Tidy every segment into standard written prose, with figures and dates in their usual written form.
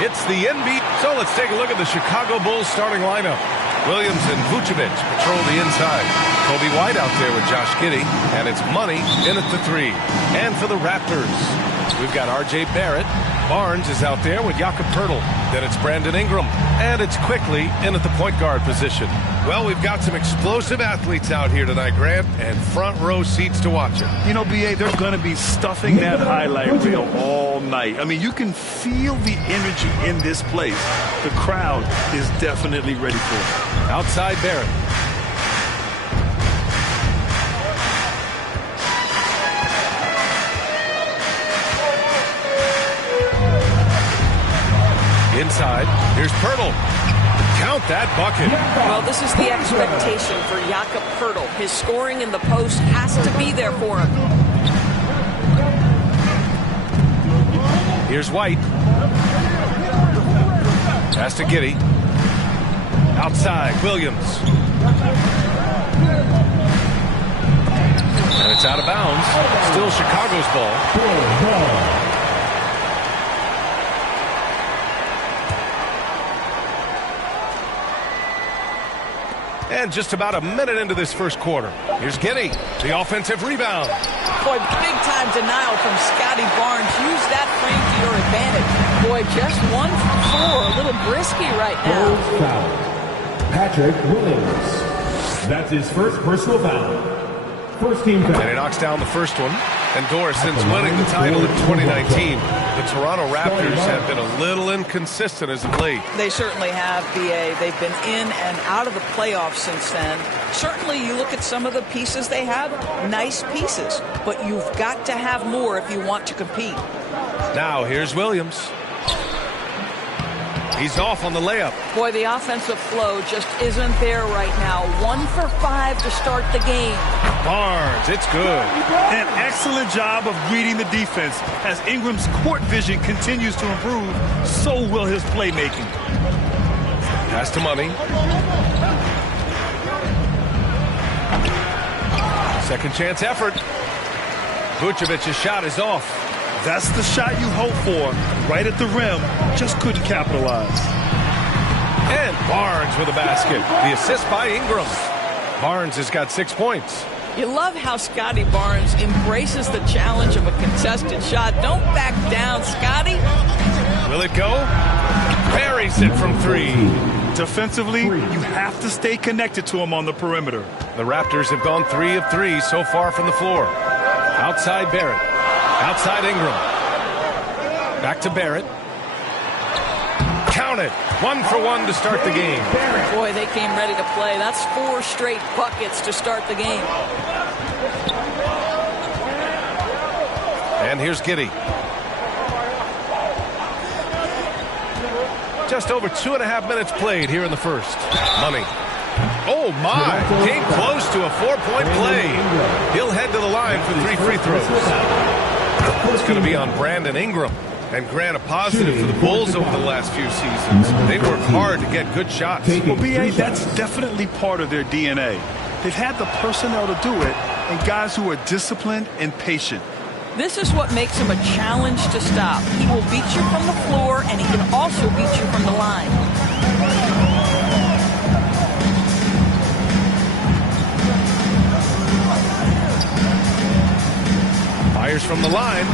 It's the NBA. So let's take a look at the Chicago Bulls starting lineup. Williams and Vucevic patrol the inside. Kobe White out there with Josh Giddey. And it's Money in at the 3. And for the Raptors, we've got R.J. Barrett. Barnes is out there with Jakob Poeltl. Then it's Brandon Ingram. And it's Quickly in at the point guard position. Well, we've got some explosive athletes out here tonight, Grant, and front row seats to watch it. You know, B.A., they're going to be stuffing that highlight reel all night. I mean, you can feel the energy in this place. The crowd is definitely ready for it. Outside Barrett. Inside, here's Poeltl. Count that bucket. Well, this is the expectation for Jakob Poeltl. His scoring in the post has to be there for him. Here's White. Pass to Giddey. Outside, Williams. And it's out of bounds. Still Chicago's ball. And just about a minute into this first quarter. Here's Giddey, the offensive rebound. Boy, big-time denial from Scotty Barnes. Use that frame to your advantage. Boy, just 1 for 4. A little brisky right now. Foul. Patrick Williams. That's his first personal foul. First team foul. And he knocks down the first one. And Doris, since winning the title in 2019, the Toronto Raptors have been a little inconsistent as of late. They certainly have, B.A. They've been in and out of the playoffs since then. Certainly, you look at some of the pieces they have, nice pieces. But you've got to have more if you want to compete. Now, here's Williams. He's off on the layup. Boy, the offensive flow just isn't there right now. 1 for 5 to start the game. Barnes, it's good. An excellent job of reading the defense. As Ingram's court vision continues to improve, so will his playmaking. Pass to Money. Second chance effort. Vucevic's shot is off. That's the shot you hope for. Right at the rim, just couldn't capitalize. And Barnes with a basket. The assist by Ingram. Barnes has got 6 points. You love how Scotty Barnes embraces the challenge of a contested shot. Don't back down, Scotty. Will it go? Buries it from 3. Defensively, you have to stay connected to him on the perimeter. The Raptors have gone 3 of 3 so far from the floor. Outside Barrett. Outside Ingram. Back to Barrett. Count it. 1 for 1 to start the game. Boy, they came ready to play. That's 4 straight buckets to start the game. And here's Giddey. Just over 2.5 minutes played here in the first. Money. Oh, my. Came close to a 4-point play. He'll head to the line for 3 free throws. It's going to be on Brandon Ingram. And Grant, a positive for the Bulls over the last few seasons. They work hard to get good shots. Well, B.A., that's definitely part of their DNA. They've had the personnel to do it, and guys who are disciplined and patient. This is what makes him a challenge to stop. He will beat you from the floor, and he can also beat you from the line. Fires from the line.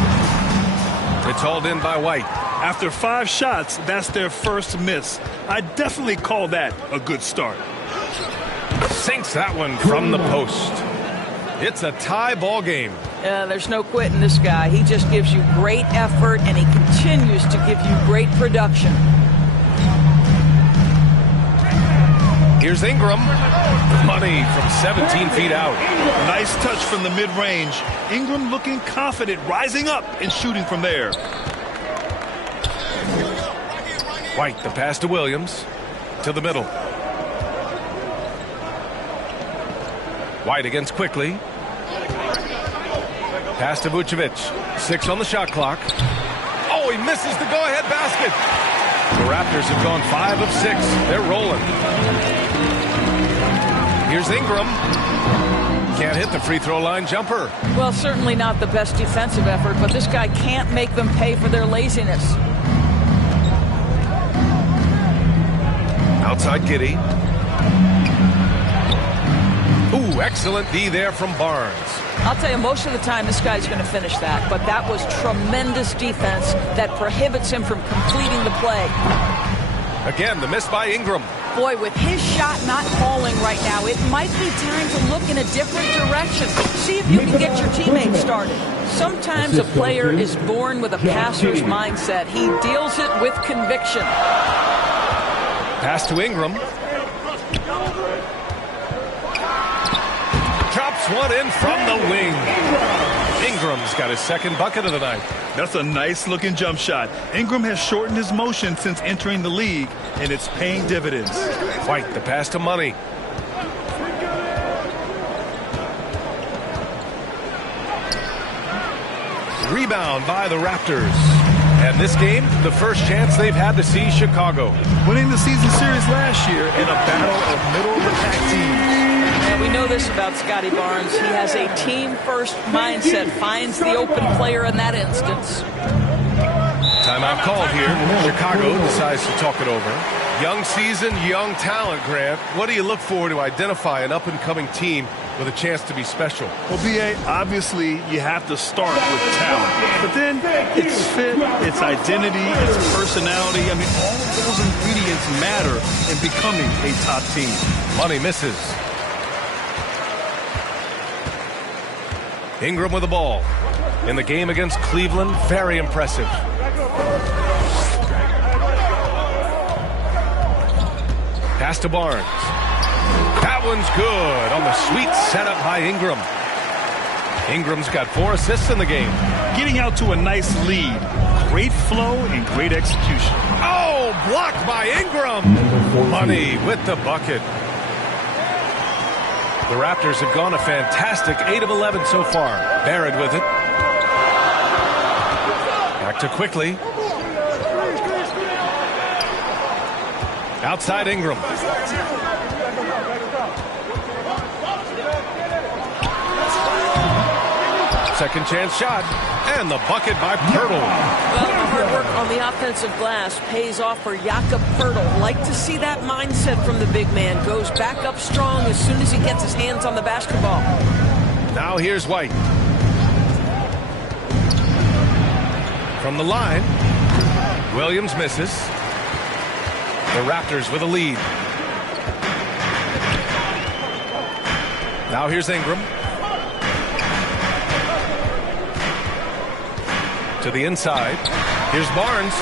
It's hauled in by White. After 5 shots, that's their first miss. I definitely call that a good start. Sinks that one from the post. It's a tie ball game. There's no quitting this guy. He just gives you great effort, and he continues to give you great production. Here's Ingram. Money from 17 feet out. Nice touch from the mid-range. Ingram looking confident, rising up and shooting from there. White, the pass to Williams. To the middle. White against Quickly. Pass to Vucevic. 6 on the shot clock. Oh, he misses the go-ahead basket. The Raptors have gone 5 of 6. They're rolling. Here's Ingram. Can't hit the free throw line jumper. Well, certainly not the best defensive effort, but this guy can't make them pay for their laziness. Outside Giddy. Ooh, excellent D there from Barnes. I'll tell you, most of the time this guy's going to finish that, but that was tremendous defense that prohibits him from completing the play. Again, the miss by Ingram. Boy, with his shot not falling right now, it might be time to look in a different direction. See if you can get your teammates started. Sometimes a player is born with a passer's mindset. He deals it with conviction. Pass to Ingram. Drops one in from the wing. Ingram's got his second bucket of the night. That's a nice-looking jump shot. Ingram has shortened his motion since entering the league, and it's paying dividends. White, the pass to Money. Rebound by the Raptors. And this game, the first chance they've had to see Chicago. Winning the season series last year in a battle of middle-of-the-pack teams. And we know this about Scotty Barnes. He has a team-first mindset, finds the open player in that instance. Timeout called here. Chicago decides to talk it over. Young season, young talent, Grant. What do you look for to identify an up-and-coming team with a chance to be special? Well, B.A., obviously you have to start with talent. But then it's fit, it's identity, it's personality. I mean, all of those ingredients matter in becoming a top team. Money misses. Ingram with the ball. In the game against Cleveland, very impressive. Pass to Barnes. That one's good on the sweet setup by Ingram. Ingram's got 4 assists in the game. Getting out to a nice lead. Great flow and great execution. Oh, blocked by Ingram. Money with the bucket. The Raptors have gone a fantastic 8 of 11 so far. Barrett with it. Back to Quickly. Outside Ingram. Second chance shot. And the bucket by Pirtle. Well, the hard work on the offensive glass pays off for Jakob Pirtle. Like to see that mindset from the big man. Goes back up strong as soon as he gets his hands on the basketball. Now here's White. From the line. Williams misses. The Raptors with a lead. Now here's Ingram. To the inside. Here's Barnes.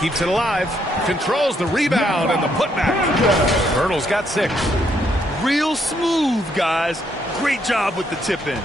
Keeps it alive. Controls the rebound and the putback. Pirtle's got 6. Real smooth, guys. Great job with the tip in.